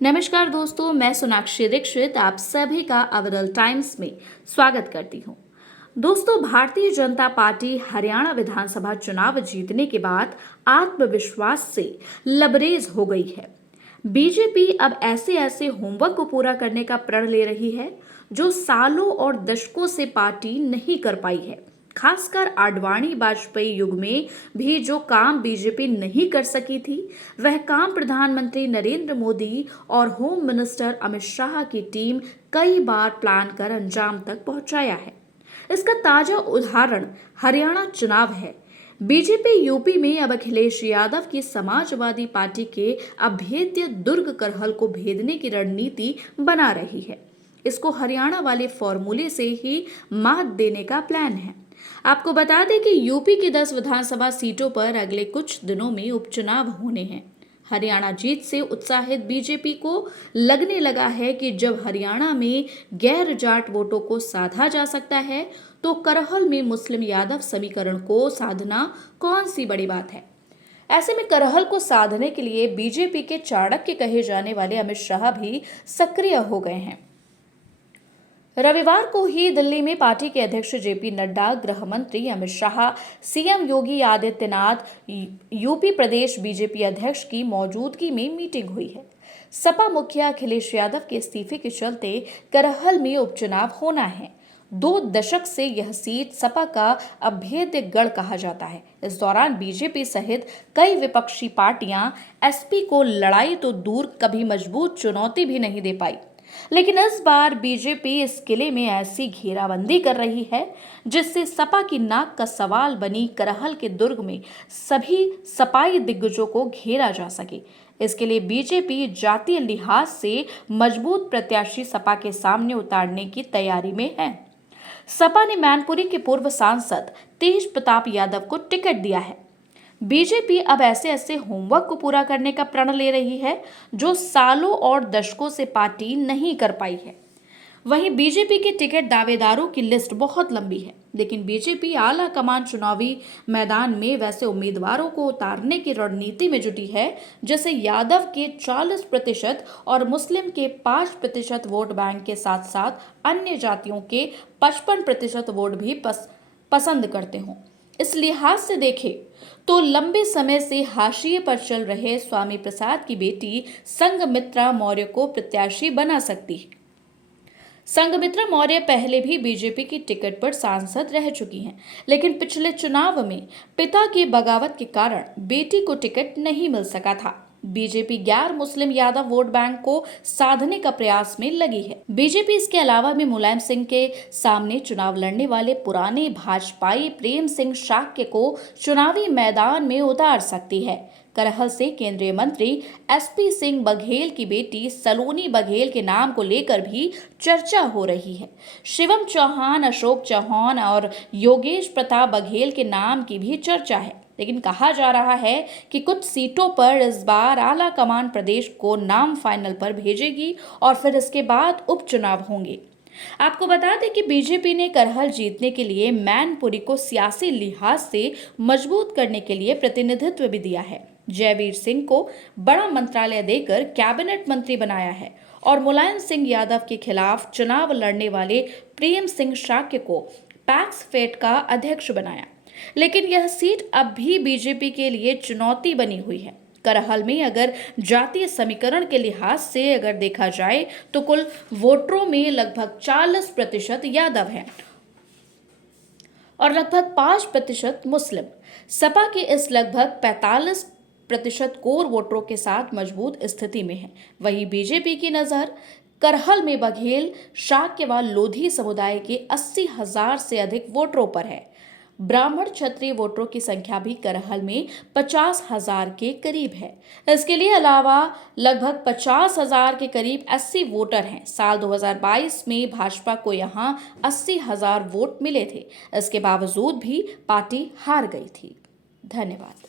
नमस्कार दोस्तों, मैं सोनाक्षी दीक्षित आप सभी का अवरल टाइम्स में स्वागत करती हूँ। दोस्तों, भारतीय जनता पार्टी हरियाणा विधानसभा चुनाव जीतने के बाद आत्मविश्वास से लबरेज हो गई है। बीजेपी अब ऐसे होमवर्क को पूरा करने का प्रण ले रही है जो सालों और दशकों से पार्टी नहीं कर पाई है। खासकर आडवाणी वाजपेयी युग में भी जो काम बीजेपी नहीं कर सकी थी, वह काम प्रधानमंत्री नरेंद्र मोदी और होम मिनिस्टर अमित शाह की टीम कई बार प्लान कर अंजाम तक पहुंचाया है। इसका ताजा उदाहरण हरियाणा चुनाव है। बीजेपी यूपी में अब अखिलेश यादव की समाजवादी पार्टी के अभेद्य दुर्ग करहल को भेदने की रणनीति बना रही है। इसको हरियाणा वाले फॉर्मूले से ही मात देने का प्लान है। आपको बता दें कि यूपी की 10 विधानसभा सीटों पर अगले कुछ दिनों में उपचुनाव होने हैं। हरियाणा जीत से उत्साहित बीजेपी को लगने लगा है कि जब हरियाणा में गैर जाट वोटों को साधा जा सकता है, तो करहल में मुस्लिम यादव समीकरण को साधना कौन सी बड़ी बात है। ऐसे में करहल को साधने के लिए बीजेपी के चाणक्य कहे जाने वाले अमित शाह भी सक्रिय हो गए हैं। रविवार को ही दिल्ली में पार्टी के अध्यक्ष जेपी नड्डा, गृह मंत्री अमित शाह, सीएम योगी आदित्यनाथ, यूपी प्रदेश बीजेपी अध्यक्ष की मौजूदगी में मीटिंग हुई है। सपा मुखिया अखिलेश यादव के इस्तीफे के चलते करहल में उपचुनाव होना है। 2 दशक से यह सीट सपा का अभेद्य गढ़ कहा जाता है। इस दौरान बीजेपी सहित कई विपक्षी पार्टियां एसपी को लड़ाई तो दूर कभी मजबूत चुनौती भी नहीं दे पाई। लेकिन इस बार बीजेपी इस किले में ऐसी घेराबंदी कर रही है जिससे सपा की नाक का सवाल बनी करहल के दुर्ग में सभी सपाई दिग्गजों को घेरा जा सके। इसके लिए बीजेपी जातीय लिहाज से मजबूत प्रत्याशी सपा के सामने उतारने की तैयारी में है। सपा ने मैनपुरी के पूर्व सांसद तेज प्रताप यादव को टिकट दिया है। बीजेपी अब ऐसे होमवर्क को पूरा करने का प्रण ले रही है जो सालों और दशकों से पार्टी नहीं कर पाई है। वहीं बीजेपी के टिकट दावेदारों की लिस्ट बहुत लंबी है, लेकिन बीजेपी आला कमान चुनावी मैदान में वैसे उम्मीदवारों को उतारने की रणनीति में जुटी है जैसे यादव के 40% और मुस्लिम के 5% वोट बैंक के साथ साथ अन्य जातियों के 55% वोट भी पसंद करते हों। इस लिहाज से देखें तो लंबे समय से हाशिए पर चल रहे स्वामी प्रसाद की बेटी संघमित्रा मौर्य को प्रत्याशी बना सकती है। संघमित्रा मौर्य पहले भी बीजेपी की टिकट पर सांसद रह चुकी हैं, लेकिन पिछले चुनाव में पिता की बगावत के कारण बेटी को टिकट नहीं मिल सका था। बीजेपी गैर मुस्लिम यादव वोट बैंक को साधने का प्रयास में लगी है। बीजेपी इसके अलावा भी मुलायम सिंह के सामने चुनाव लड़ने वाले पुराने भाजपाई प्रेम सिंह शाक्य को चुनावी मैदान में उतार सकती है। करहल से केंद्रीय मंत्री एसपी सिंह बघेल की बेटी सलोनी बघेल के नाम को लेकर भी चर्चा हो रही है। शिवम चौहान, अशोक चौहान और योगेश प्रताप बघेल के नाम की भी चर्चा है, लेकिन कहा जा रहा है कि कुछ सीटों पर इस बार आला कमान प्रदेश को नाम फाइनल पर भेजेगी और फिर इसके बाद उपचुनाव होंगे। आपको बता दें कि बीजेपी ने करहल जीतने के लिए मैनपुरी को सियासी लिहाज से मजबूत करने के लिए प्रतिनिधित्व भी दिया है। जयवीर सिंह को बड़ा मंत्रालय देकर कैबिनेट मंत्री बनाया है और मुलायम सिंह यादव के खिलाफ चुनाव लड़ने वाले प्रेम सिंह शाक्य को पैक्स फेट का अध्यक्ष बनाया। लेकिन यह सीट अब भी बीजेपी के लिए चुनौती बनी हुई है। करहल में अगर जातीय समीकरण के लिहाज से अगर देखा जाए तो कुल वोटरों में लगभग 40% यादव हैं और लगभग 5% मुस्लिम। सपा के इस लगभग 45% कोर वोटरों के साथ मजबूत स्थिति में है। वहीं बीजेपी की नजर करहल में बघेल, शाक्य व लोधी समुदाय के 80,000 से अधिक वोटरों पर है। ब्राह्मण क्षत्रिय वोटरों की संख्या भी करहल में 50,000 के करीब है। इसके लिए अलावा लगभग 50,000 के करीब एससी वोटर हैं। साल 2022 में भाजपा को यहां 80,000 वोट मिले थे। इसके बावजूद भी पार्टी हार गई थी। धन्यवाद।